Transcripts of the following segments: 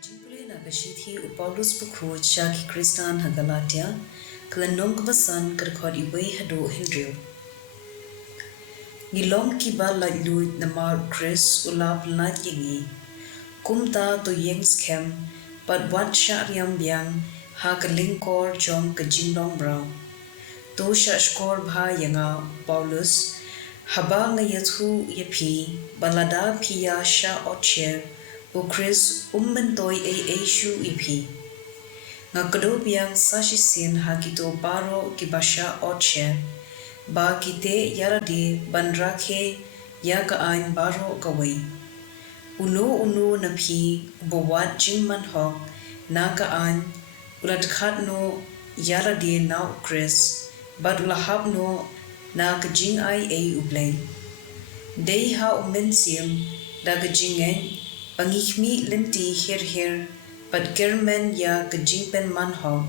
jingpule na kashiti Paulus bukhu chaki Kristan hagalatia klanong kabasan karkod iway hado hindriyo. Ngilong kiba laluit na mar Chris ulap lat yengi kumta to yengs kem but wat sha riam biang ha kalingkor jong kajinglong brow to sha skor bha yanga Paulus haba ngayathu yepi balada pia sha ocher o Chris ummentoy ay shu ipi nga kado biang sashisin hakito baro kibasha ocher ba kite yarade bandrakhe yaga ain baro kawai uno na phi bowat jingman hok naga an ulat khat no yarade now Chris but lahab no na kajing ai Blei dei ha umensim da kajingen pangikhmi lenti her but kermen ya kajing pen man hok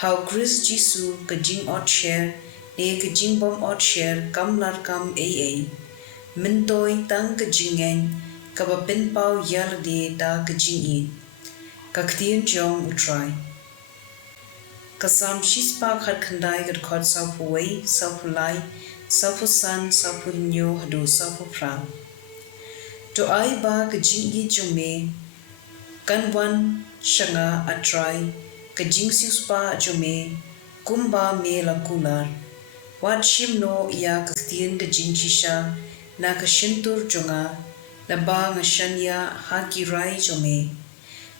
how Chris Jisu kajing ot share ne kajing bom ot share kam lar kam ai mentoy tang kajingen kabapin pau yarde da kajing ka ktien jong utrai kasam shispa khat khandai gat khot sa phuwei sa phulai sa phusan sa phunyo hadu sa phupra to ai ba kajing gi jume kanwan shanga atrai kajing sispa jume kumba me lakular wat shimno ya ktien kajing chisha na kashintur jonga na ba nga shanya ha kirai jume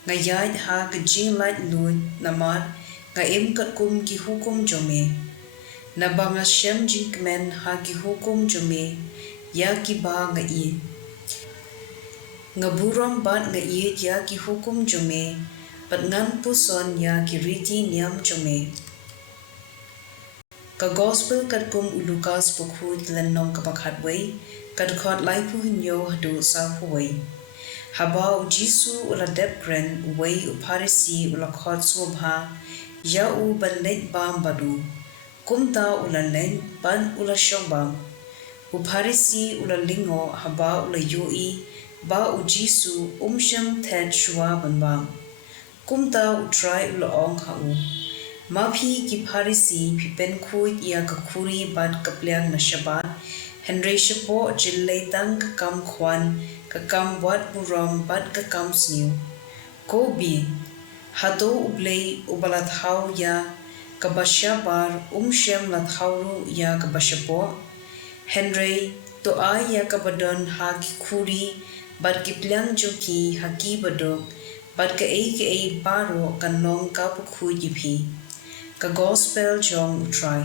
nga yai ha kajing light nun namar nga em katkum ki hukum jume na ba nga shem jinkmen ha ki hukum jume ya ki ba nga i nga buram bat nga i ya ki hukum jume pat ngan puson ya ki riti niam jume ka gospel katkum Lucas bukhut lanong kapakhatway kadkhot laipu hinyo hadu sa huway haba Jisu ula depgren way upharisi ula khot sobha ya u banlet bam badu kumta ula len ban ula shobam upharisi ula lingo haba ula yoi ba u Jisu umsham thet shwa banbam kumta utrai ula ong hau Maphi ki pharisi pipen khuit ya kakhuri bad kaplyang na shabat Henry shapo jillay tang kakam khwan kakam wat buram bad kakam sniu ko bi hado Blei ubalathaw ya kabasya bar shem lathawru ya kabasyapo Henry to ay ya kabadon ha ki khuri bad kiplyang joki haki badok bad ka ay baro kanong kapukhu yipi ka gospel jong utrai